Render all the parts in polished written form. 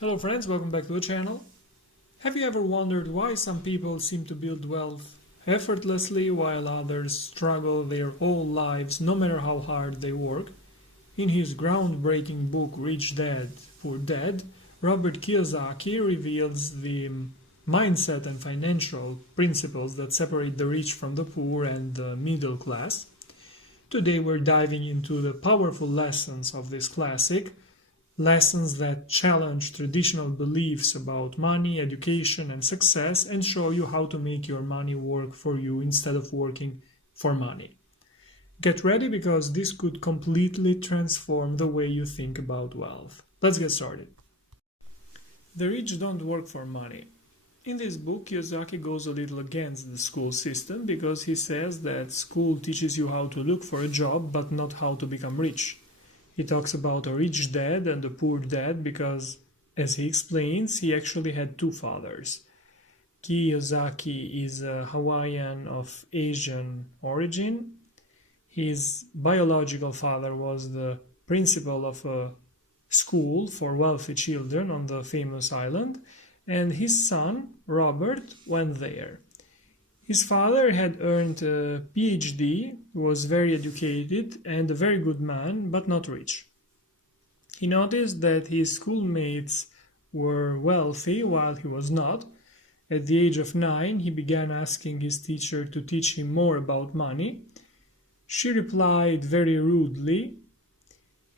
Hello friends, welcome back to the channel. Have you ever wondered why some people seem to build wealth effortlessly while others struggle their whole lives no matter how hard they work? In his groundbreaking book Rich Dad, Poor Dad, Robert Kiyosaki reveals the mindset and financial principles that separate the rich from the poor and the middle class. Today we're diving into the powerful lessons of this classic, lessons that challenge traditional beliefs about money, education, and success and show you how to make your money work for you instead of working for money. Get ready because this could completely transform the way you think about wealth. Let's get started. The rich don't work for money. In this book, Kiyosaki goes a little against the school system because he says that school teaches you how to look for a job but not how to become rich. He talks about a rich dad and a poor dad because, as he explains, he actually had two fathers. Kiyosaki is a Hawaiian of Asian origin. His biological father was the principal of a school for wealthy children on the famous island, and his son, Robert, went there. His father had earned a PhD, was very educated and a very good man, but not rich. He noticed that his schoolmates were wealthy while he was not. At the age of 9, he began asking his teacher to teach him more about money. She replied very rudely.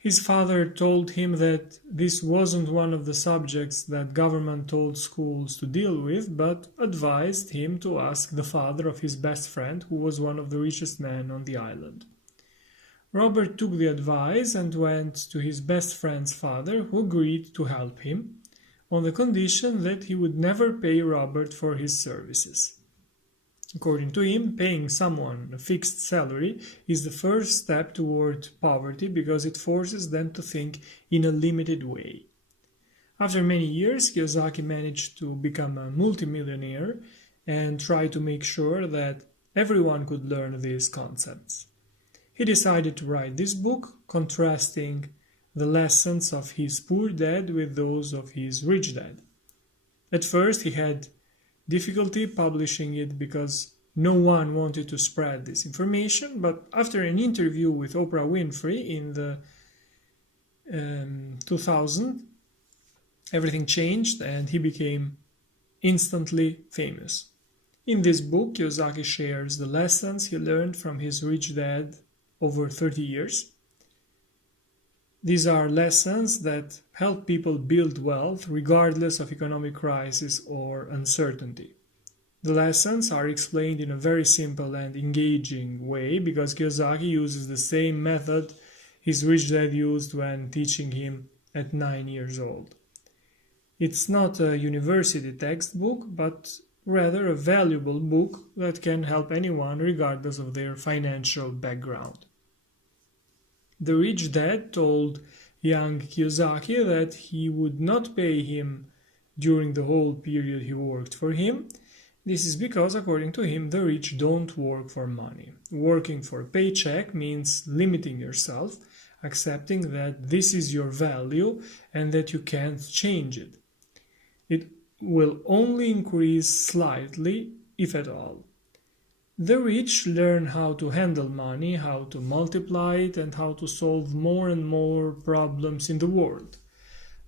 His father told him that this wasn't one of the subjects that government told schools to deal with, but advised him to ask the father of his best friend, who was one of the richest men on the island. Robert took the advice and went to his best friend's father, who agreed to help him, on the condition that he would never pay Robert for his services. According to him, paying someone a fixed salary is the first step toward poverty because it forces them to think in a limited way. After many years, Kiyosaki managed to become a multimillionaire and try to make sure that everyone could learn these concepts. He decided to write this book, contrasting the lessons of his poor dad with those of his rich dad. At first, he had difficulty publishing it because no one wanted to spread this information, but after an interview with Oprah Winfrey in the 2000, everything changed and he became instantly famous. In this book, Kiyosaki shares the lessons he learned from his rich dad over 30 years. These are lessons that help people build wealth regardless of economic crisis or uncertainty. The lessons are explained in a very simple and engaging way because Kiyosaki uses the same method his rich dad used when teaching him at 9 years old. It's not a university textbook, but rather a valuable book that can help anyone regardless of their financial background. The rich dad told young Kiyosaki that he would not pay him during the whole period he worked for him. This is because, according to him, the rich don't work for money. Working for a paycheck means limiting yourself, accepting that this is your value and that you can't change it. It will only increase slightly, if at all. The rich learn how to handle money, how to multiply it, and how to solve more and more problems in the world.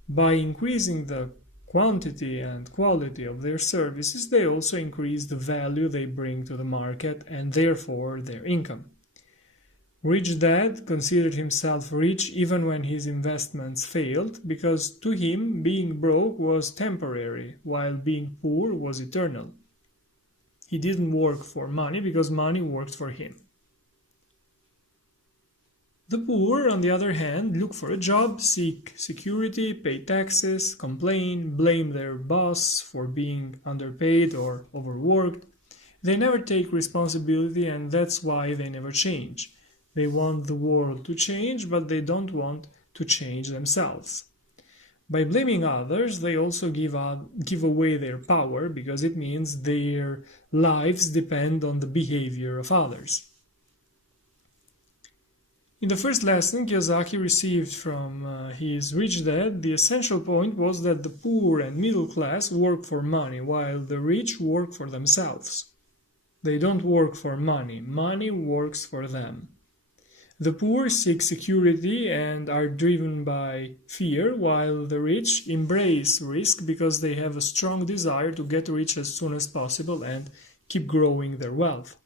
By increasing the quantity and quality of their services, they also increase the value they bring to the market and therefore their income. Rich Dad considered himself rich even when his investments failed because to him being broke was temporary while being poor was eternal. He didn't work for money because money worked for him. The poor, on the other hand, look for a job, seek security, pay taxes, complain, blame their boss for being underpaid or overworked. They never take responsibility and that's why they never change. They want the world to change, but they don't want to change themselves. By blaming others, they also give away their power because it means their lives depend on the behavior of others. In the first lesson Kiyosaki received from his rich dad, the essential point was that the poor and middle class work for money, while the rich work for themselves. They don't work for money, money works for them. The poor seek security and are driven by fear, while the rich embrace risk because they have a strong desire to get rich as soon as possible and keep growing their wealth.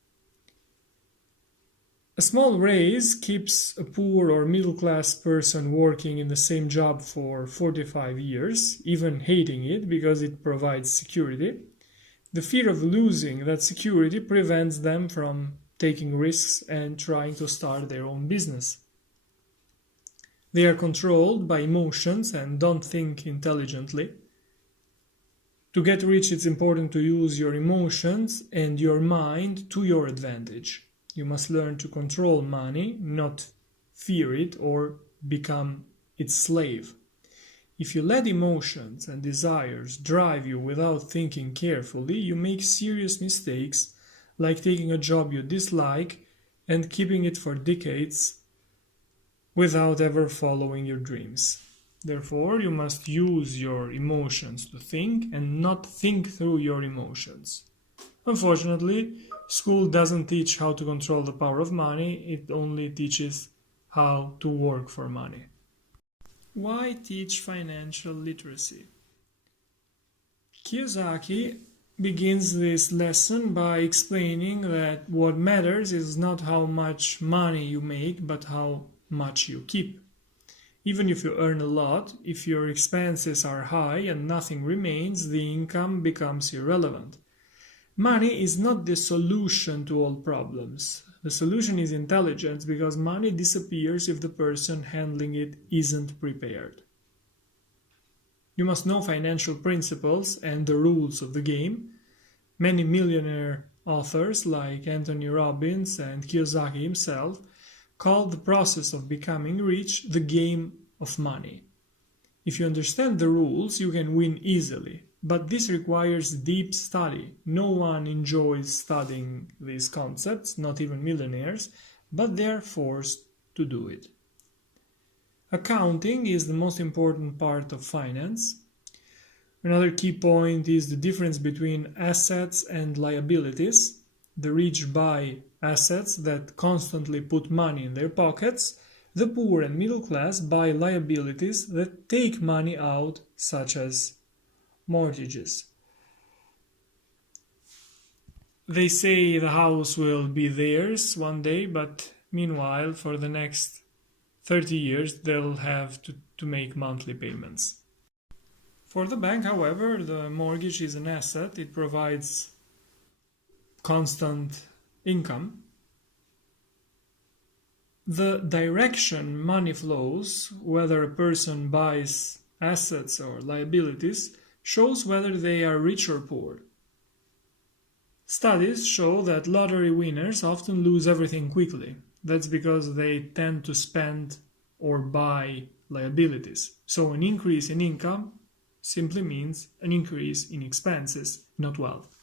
A small raise keeps a poor or middle-class person working in the same job for 45 years, even hating it because it provides security. The fear of losing that security prevents them from taking risks and trying to start their own business. They are controlled by emotions and don't think intelligently. To get rich, it's important to use your emotions and your mind to your advantage. You must learn to control money, not fear it or become its slave. If you let emotions and desires drive you without thinking carefully, you make serious mistakes, like taking a job you dislike and keeping it for decades without ever following your dreams. Therefore, you must use your emotions to think and not think through your emotions. Unfortunately, school doesn't teach how to control the power of money, it only teaches how to work for money. Why teach financial literacy? Kiyosaki begins this lesson by explaining that what matters is not how much money you make, but how much you keep. Even if you earn a lot, if your expenses are high and nothing remains, the income becomes irrelevant. Money is not the solution to all problems. The solution is intelligence, because money disappears if the person handling it isn't prepared. You must know financial principles and the rules of the game. Many millionaire authors like Anthony Robbins and Kiyosaki himself call the process of becoming rich the game of money. If you understand the rules, you can win easily. But this requires deep study. No one enjoys studying these concepts, not even millionaires, but they are forced to do it. Accounting is the most important part of finance. Another key point is the difference between assets and liabilities. The rich buy assets that constantly put money in their pockets. The poor and middle class buy liabilities that take money out, such as mortgages. They say the house will be theirs one day, but meanwhile, for the next 30 years, they'll have to make monthly payments. For the bank, however, the mortgage is an asset. It provides constant income. The direction money flows, whether a person buys assets or liabilities, shows whether they are rich or poor. Studies show that lottery winners often lose everything quickly. That's because they tend to spend or buy liabilities. So an increase in income simply means an increase in expenses, not wealth.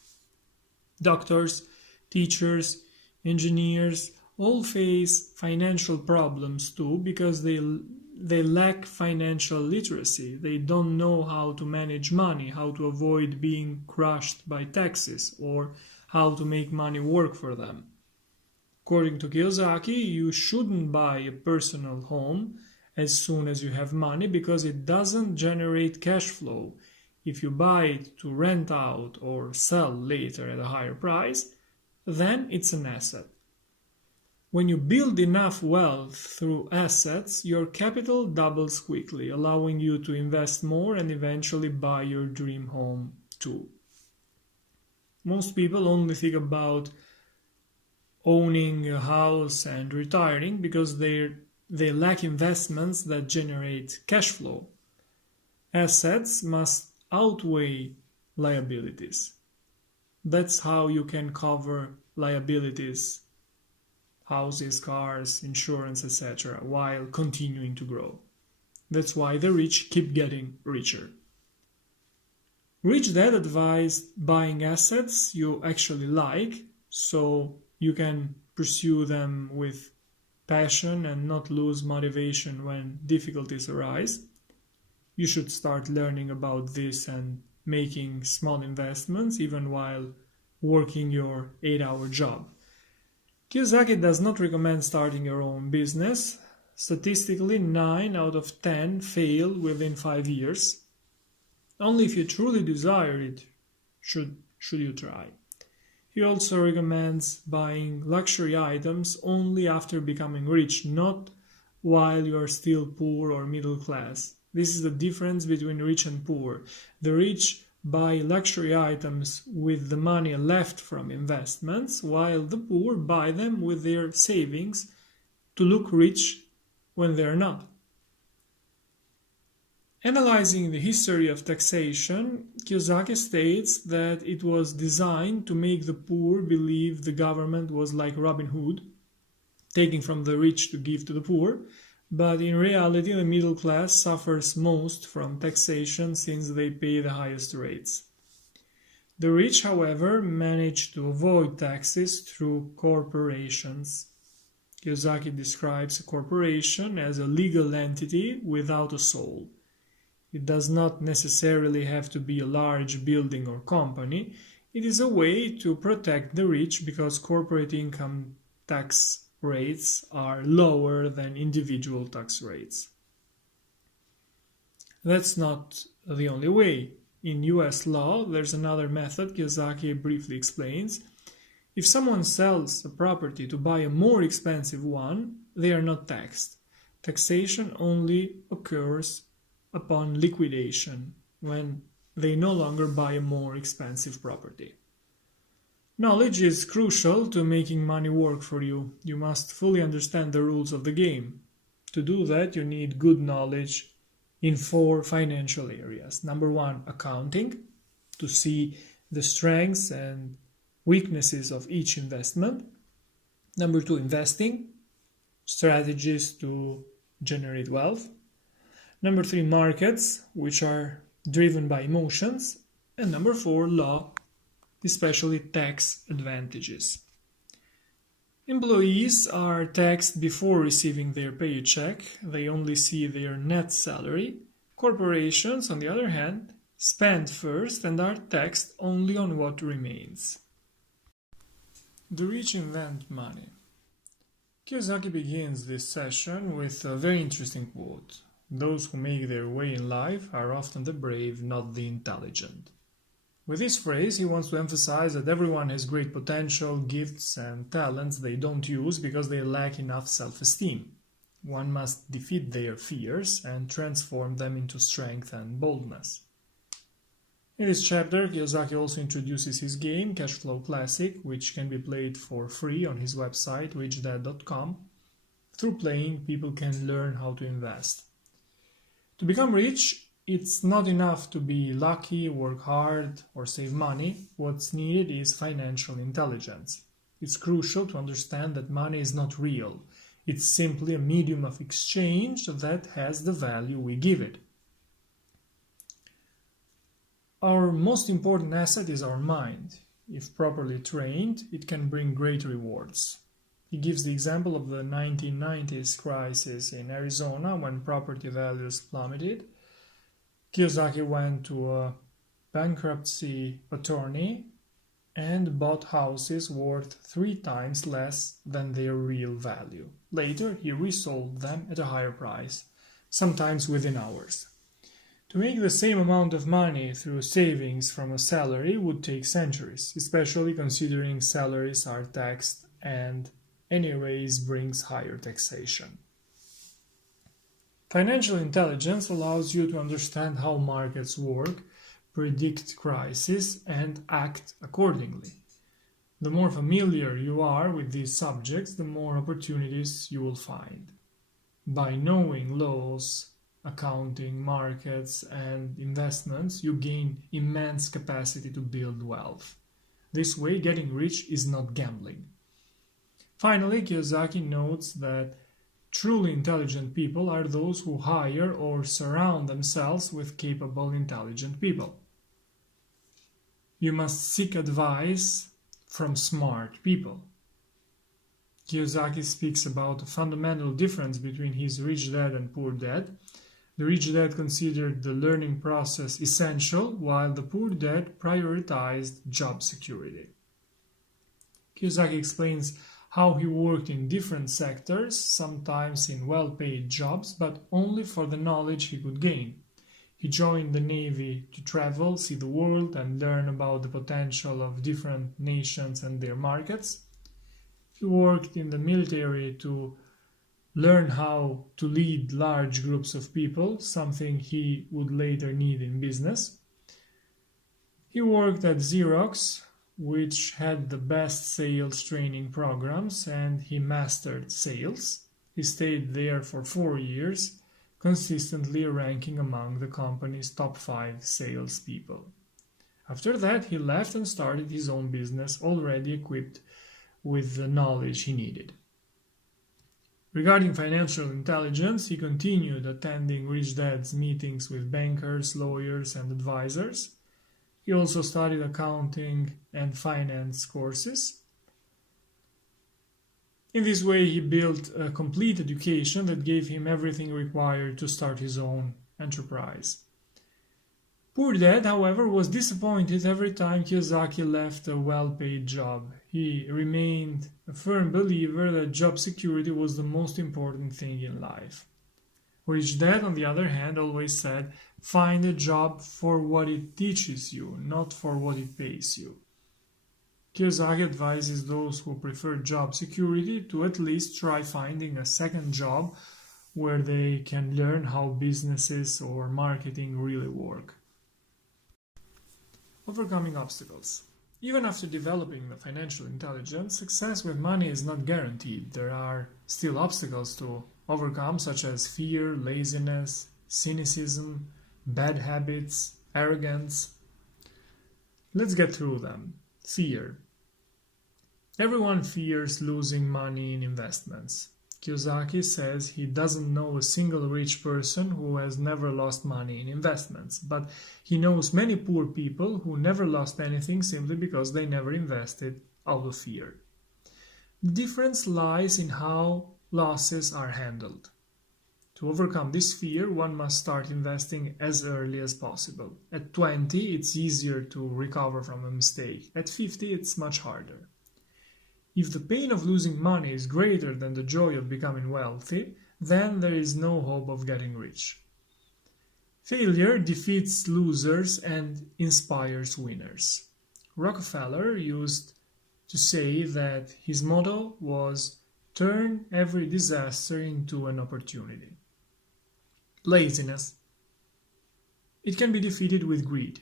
Doctors, teachers, engineers all face financial problems too, because they lack financial literacy. They don't know how to manage money, how to avoid being crushed by taxes, or how to make money work for them. According to Kiyosaki, you shouldn't buy a personal home as soon as you have money, because it doesn't generate cash flow. If you buy it to rent out or sell later at a higher price, then it's an asset. When you build enough wealth through assets, your capital doubles quickly, allowing you to invest more and eventually buy your dream home too. Most people only think about owning a house and retiring because they lack investments that generate cash flow. Assets must outweigh liabilities. That's how you can cover liabilities, houses, cars, insurance, etc., while continuing to grow. That's why the rich keep getting richer. Rich Dad advised buying assets you actually like, so you can pursue them with passion and not lose motivation when difficulties arise. You should start learning about this and making small investments even while working your 8-hour job. Kiyosaki does not recommend starting your own business. Statistically, 9 out of 10 fail within 5 years. Only if you truly desire it should you try. He also recommends buying luxury items only after becoming rich, not while you are still poor or middle class. This is the difference between rich and poor. The rich buy luxury items with the money left from investments, while the poor buy them with their savings to look rich when they are not. Analyzing the history of taxation, Kiyosaki states that it was designed to make the poor believe the government was like Robin Hood, taking from the rich to give to the poor, but in reality the middle class suffers most from taxation since they pay the highest rates. The rich, however, manage to avoid taxes through corporations. Kiyosaki describes a corporation as a legal entity without a soul. It does not necessarily have to be a large building or company. It is a way to protect the rich because corporate income tax rates are lower than individual tax rates. That's not the only way. In US law, there's another method Kiyosaki briefly explains. If someone sells a property to buy a more expensive one, they are not taxed. Taxation only occurs upon liquidation, when they no longer buy a more expensive property. Knowledge is crucial to making money work for you. You must fully understand the rules of the game. To do that, you need good knowledge in 4 financial areas. Number 1, accounting, to see the strengths and weaknesses of each investment. Number 2, investing, strategies to generate wealth. Number 3, markets, which are driven by emotions. And number 4, law, especially tax advantages. Employees are taxed before receiving their paycheck. They only see their net salary. Corporations, on the other hand, spend first and are taxed only on what remains. The rich invent money. Kiyosaki begins this session with a very interesting quote. Those who make their way in life are often the brave, not the intelligent. With this phrase, he wants to emphasize that everyone has great potential, gifts, and talents they don't use because they lack enough self-esteem. One must defeat their fears and transform them into strength and boldness. In this chapter, Kiyosaki also introduces his game, Cashflow Classic, which can be played for free on his website, richdad.com. Through playing, people can learn how to invest. To become rich, it's not enough to be lucky, work hard, or save money. What's needed is financial intelligence. It's crucial to understand that money is not real. It's simply a medium of exchange that has the value we give it. Our most important asset is our mind. If properly trained, it can bring great rewards. He gives the example of the 1990s crisis in Arizona when property values plummeted. Kiyosaki went to a bankruptcy attorney and bought houses worth 3 times less than their real value. Later, he resold them at a higher price, sometimes within hours. To make the same amount of money through savings from a salary would take centuries, especially considering salaries are taxed and any raise brings higher taxation. Financial intelligence allows you to understand how markets work, predict crises, and act accordingly. The more familiar you are with these subjects, the more opportunities you will find. By knowing laws, accounting, markets, and investments, you gain immense capacity to build wealth. This way, getting rich is not gambling. Finally, Kiyosaki notes that truly intelligent people are those who hire or surround themselves with capable, intelligent people. You must seek advice from smart people. Kiyosaki speaks about a fundamental difference between his Rich Dad and Poor Dad. The Rich Dad considered the learning process essential, while the Poor Dad prioritized job security. Kiyosaki explains how he worked in different sectors, sometimes in well-paid jobs, but only for the knowledge he could gain. He joined the Navy to travel, see the world, and learn about the potential of different nations and their markets. He worked in the military to learn how to lead large groups of people, something he would later need in business. He worked at Xerox, which had the best sales training programs, and he mastered sales. He stayed there for 4 years, consistently ranking among the company's top 5 salespeople. After that, he left and started his own business, already equipped with the knowledge he needed. Regarding financial intelligence, he continued attending Rich Dad's meetings with bankers, lawyers, and advisors. He also studied accounting and finance courses. In this way, he built a complete education that gave him everything required to start his own enterprise. Poor Dad, however, was disappointed every time Kiyosaki left a well-paid job. He remained a firm believer that job security was the most important thing in life. Rich Dad, on the other hand, always said, find a job for what it teaches you, not for what it pays you. Kiyosaki advises those who prefer job security to at least try finding a second job where they can learn how businesses or marketing really work. Overcoming obstacles. Even after developing the financial intelligence, success with money is not guaranteed. There are still obstacles to overcome, such as fear, laziness, cynicism, bad habits, arrogance. Let's get through them. Fear. Everyone fears losing money in investments. Kiyosaki says he doesn't know a single rich person who has never lost money in investments, but he knows many poor people who never lost anything simply because they never invested out of fear. The difference lies in how losses are handled. To overcome this fear, one must start investing as early as possible. At 20, it's easier to recover from a mistake. At 50, it's much harder. If the pain of losing money is greater than the joy of becoming wealthy, then there is no hope of getting rich. Failure defeats losers and inspires winners. Rockefeller used to say that his motto was, turn every disaster into an opportunity. Laziness. It can be defeated with greed.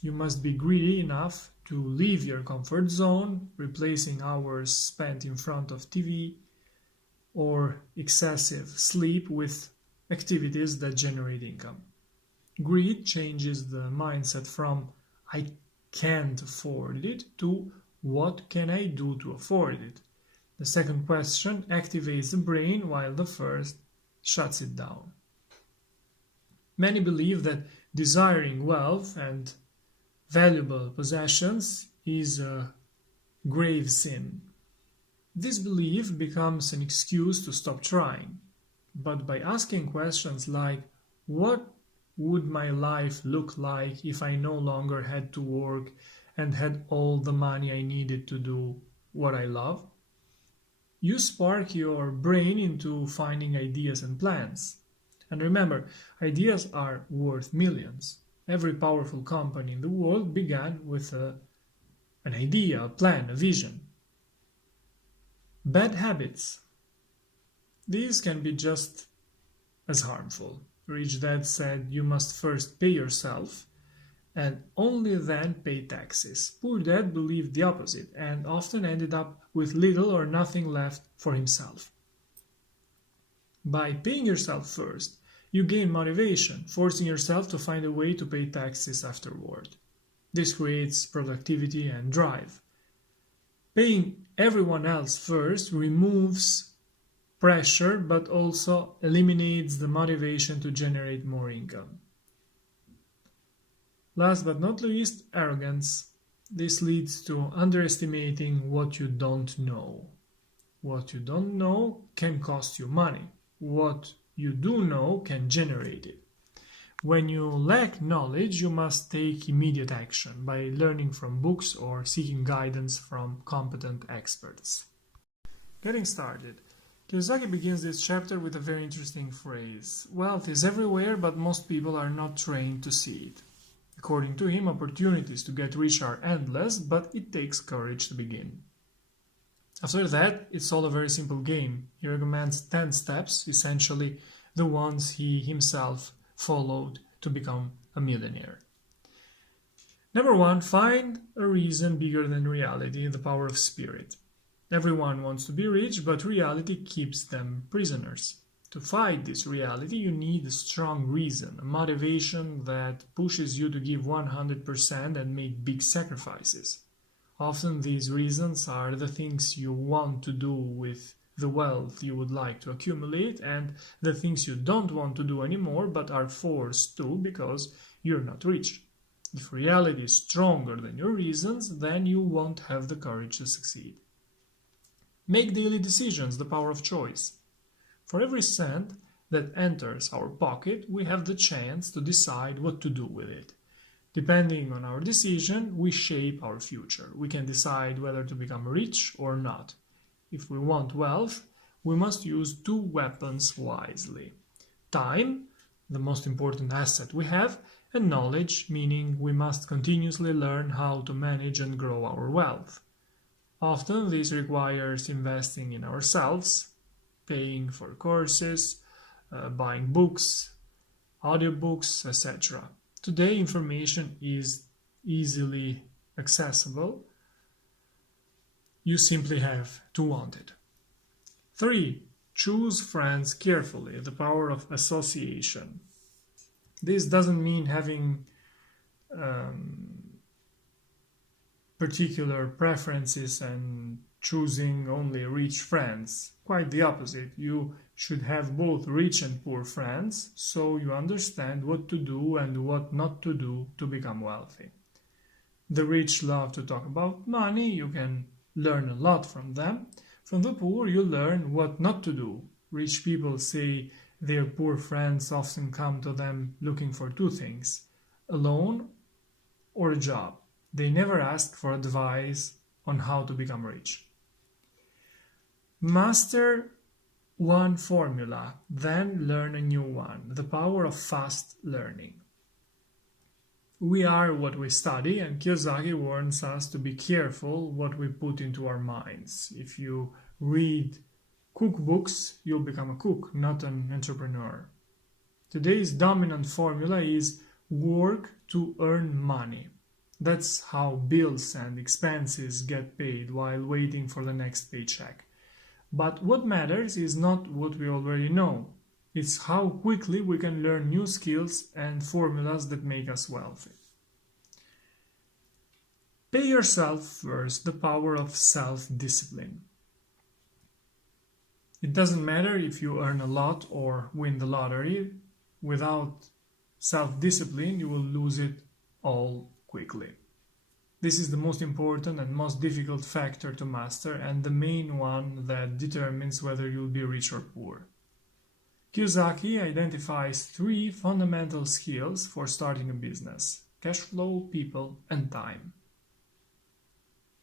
You must be greedy enough to leave your comfort zone, replacing hours spent in front of TV or excessive sleep with activities that generate income. Greed changes the mindset from I can't afford it to what can I do to afford it. The second question activates the brain while the first shuts it down. Many believe that desiring wealth and valuable possessions is a grave sin. This belief becomes an excuse to stop trying. But by asking questions like, what would my life look like if I no longer had to work and had all the money I needed to do what I love? You spark your brain into finding ideas and plans. And remember, ideas are worth millions. Every powerful company in the world began with an idea, a plan, a vision. Bad habits. These can be just as harmful. Rich Dad said you must first pay yourself and only then pay taxes. Poor Dad believed the opposite and often ended up with little or nothing left for himself. By paying yourself first, you gain motivation, forcing yourself to find a way to pay taxes afterward. This creates productivity and drive. Paying everyone else first removes pressure but also eliminates the motivation to generate more income. Last but not least, arrogance. This leads to underestimating what you don't know. What you don't know can cost you money. What you do know can generate it. When you lack knowledge, you must take immediate action by learning from books or seeking guidance from competent experts. Getting started. Kiyosaki begins this chapter with a very interesting phrase. Wealth is everywhere, but most people are not trained to see it. According to him, opportunities to get rich are endless, but it takes courage to begin. After that, it's all a very simple game. He recommends 10 steps, essentially the ones he himself followed to become a millionaire. Number 1, find a reason bigger than reality, the power of spirit. Everyone wants to be rich, but reality keeps them prisoners. To fight this reality, you need a strong reason, a motivation that pushes you to give 100% and make big sacrifices. Often these reasons are the things you want to do with the wealth you would like to accumulate and the things you don't want to do anymore but are forced to because you're not rich. If reality is stronger than your reasons, then you won't have the courage to succeed. Make daily decisions, the power of choice. For every cent that enters our pocket, we have the chance to decide what to do with it. Depending on our decision, we shape our future. We can decide whether to become rich or not. If we want wealth, we must use 2 weapons wisely. Time, the most important asset we have, and knowledge, meaning we must continuously learn how to manage and grow our wealth. Often this requires investing in ourselves, paying for courses, buying books, audiobooks, etc. Today, information is easily accessible. You simply have to want it. 3. Choose friends carefully, the power of association. This doesn't mean having particular preferences and choosing only rich friends. Quite the opposite. You should have both rich and poor friends, so you understand what to do and what not to do to become wealthy. The rich love to talk about money. You can learn a lot from them. From the poor, you learn what not to do. Rich people say their poor friends often come to them looking for 2 things, a loan or a job. They never ask for advice on how to become rich. Master one formula, then learn a new one. The power of fast learning. We are what we study, and Kiyosaki warns us to be careful what we put into our minds. If you read cookbooks, you'll become a cook, not an entrepreneur. Today's dominant formula is work to earn money. That's how bills and expenses get paid while waiting for the next paycheck. But what matters is not what we already know. It's how quickly we can learn new skills and formulas that make us wealthy. Pay yourself first, the power of self-discipline. It doesn't matter if you earn a lot or win the lottery. Without self-discipline, you will lose it all quickly. This is the most important and most difficult factor to master, and the main one that determines whether you'll be rich or poor. Kiyosaki identifies 3 fundamental skills for starting a business: cash flow, people, and time.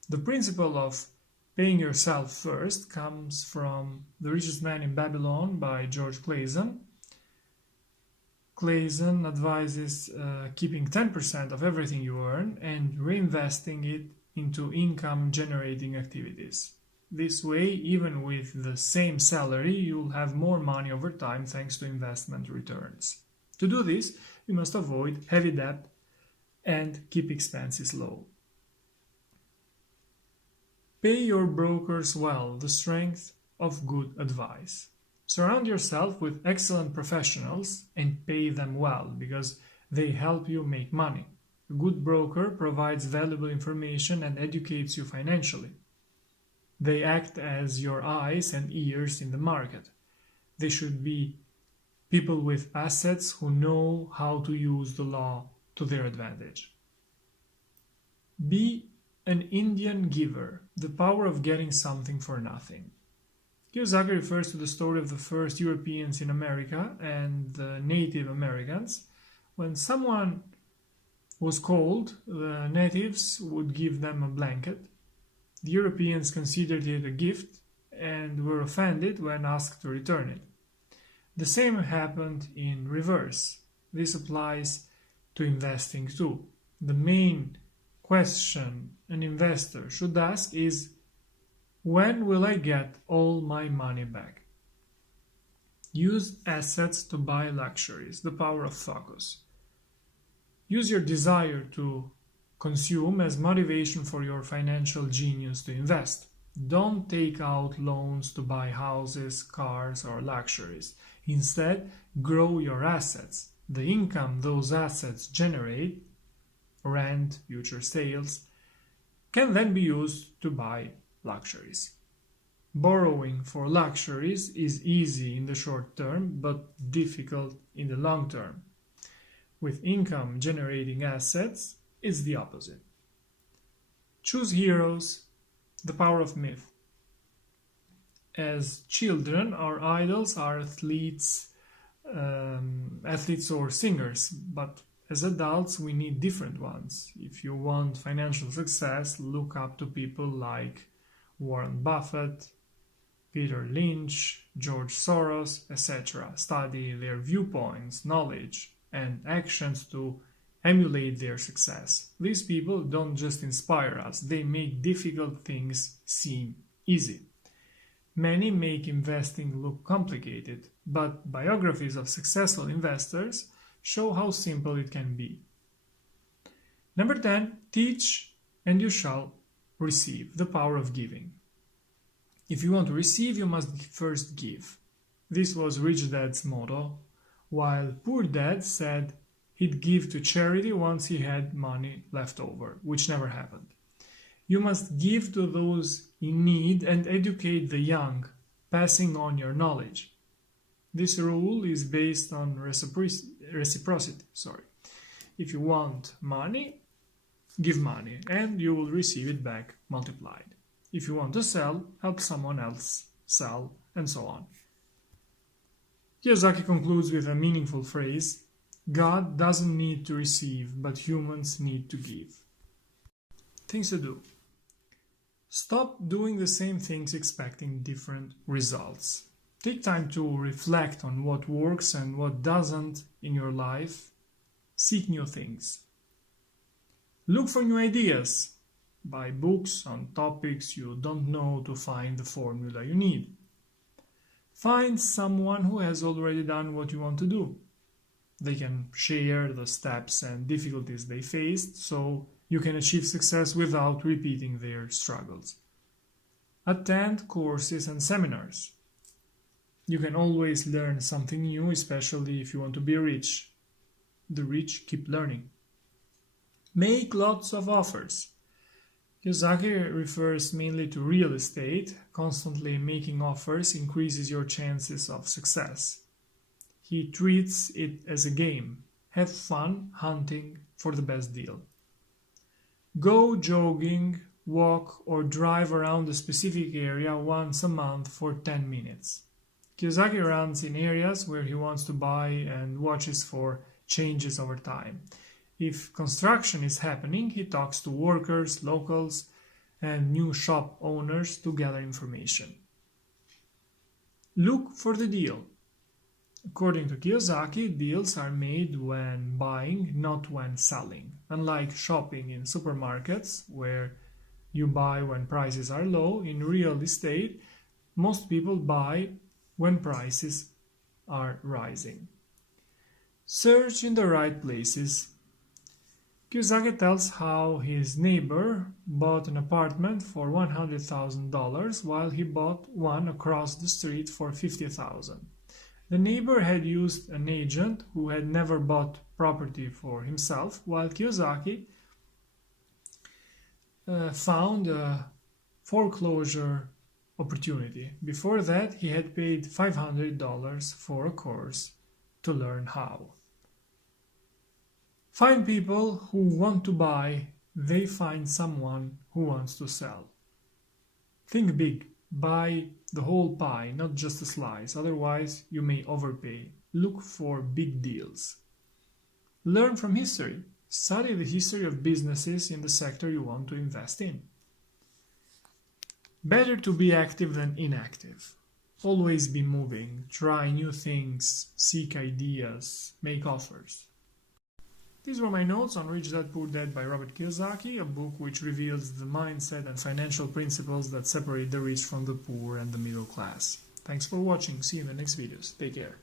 The principle of paying yourself first comes from The Richest Man in Babylon by George Clason. Clason advises keeping 10% of everything you earn and reinvesting it into income-generating activities. This way, even with the same salary, you'll have more money over time thanks to investment returns. To do this, you must avoid heavy debt and keep expenses low. Pay your brokers well, the strength of good advice. Surround yourself with excellent professionals and pay them well because they help you make money. A good broker provides valuable information and educates you financially. They act as your eyes and ears in the market. They should be people with assets who know how to use the law to their advantage. Be an Indian giver, the power of getting something for nothing. Kiyosaki refers to the story of the first Europeans in America and the Native Americans. When someone was cold, the natives would give them a blanket. The Europeans considered it a gift and were offended when asked to return it. The same happened in reverse. This applies to investing too. The main question an investor should ask is, when will I get all my money back? Use assets to buy luxuries, the power of focus. Use your desire to consume as motivation for your financial genius to invest. Don't take out loans to buy houses, cars, or luxuries. Instead, grow your assets. The income those assets generate, rent, future sales, can then be used to buy luxuries. Borrowing for luxuries is easy in the short term, but difficult in the long term. With income generating assets, it's the opposite. Choose heroes, the power of myth. As children, our idols are athletes or singers, but as adults, we need different ones. If you want financial success, look up to people like Warren Buffett, Peter Lynch, George Soros, etc. Study their viewpoints, knowledge, and actions to emulate their success. These people don't just inspire us, they make difficult things seem easy. Many make investing look complicated, but biographies of successful investors show how simple it can be. Number 10, teach and you shall receive, the power of giving. If you want to receive, you must first give. This was Rich Dad's motto, while Poor Dad said he'd give to charity once he had money left over, which never happened. You must give to those in need and educate the young, passing on your knowledge. This rule is based on reciprocity. If you want money, give money, and you will receive it back multiplied. If you want to sell, help someone else sell, and so on. Kiyosaki concludes with a meaningful phrase: God doesn't need to receive, but humans need to give. Things to do. Stop doing the same things expecting different results. Take time to reflect on what works and what doesn't in your life. Seek new things. Look for new ideas. Buy books on topics you don't know to find the formula you need. Find someone who has already done what you want to do. They can share the steps and difficulties they faced, so you can achieve success without repeating their struggles. Attend courses and seminars. You can always learn something new, especially if you want to be rich. The rich keep learning. Make lots of offers. Kiyosaki refers mainly to real estate. Constantly making offers increases your chances of success. He treats it as a game. Have fun hunting for the best deal. Go jogging, walk, or drive around a specific area once a month for 10 minutes. Kiyosaki runs in areas where he wants to buy and watches for changes over time. If construction is happening, he talks to workers, locals, and new shop owners to gather information. Look for the deal. According to Kiyosaki, deals are made when buying, not when selling. Unlike shopping in supermarkets, where you buy when prices are low, in real estate, most people buy when prices are rising. Search in the right places. Kiyosaki tells how his neighbor bought an apartment for $100,000 while he bought one across the street for $50,000. The neighbor had used an agent who had never bought property for himself, while Kiyosaki found a foreclosure opportunity. Before that, he had paid $500 for a course to learn how. Find people who want to buy, they find someone who wants to sell. Think big. Buy the whole pie, not just a slice, otherwise you may overpay. Look for big deals. Learn from history. Study the history of businesses in the sector you want to invest in. Better to be active than inactive. Always be moving, try new things, seek ideas, make offers. These were my notes on Rich Dad Poor Dad by Robert Kiyosaki, a book which reveals the mindset and financial principles that separate the rich from the poor and the middle class. Thanks for watching, see you in the next videos, take care.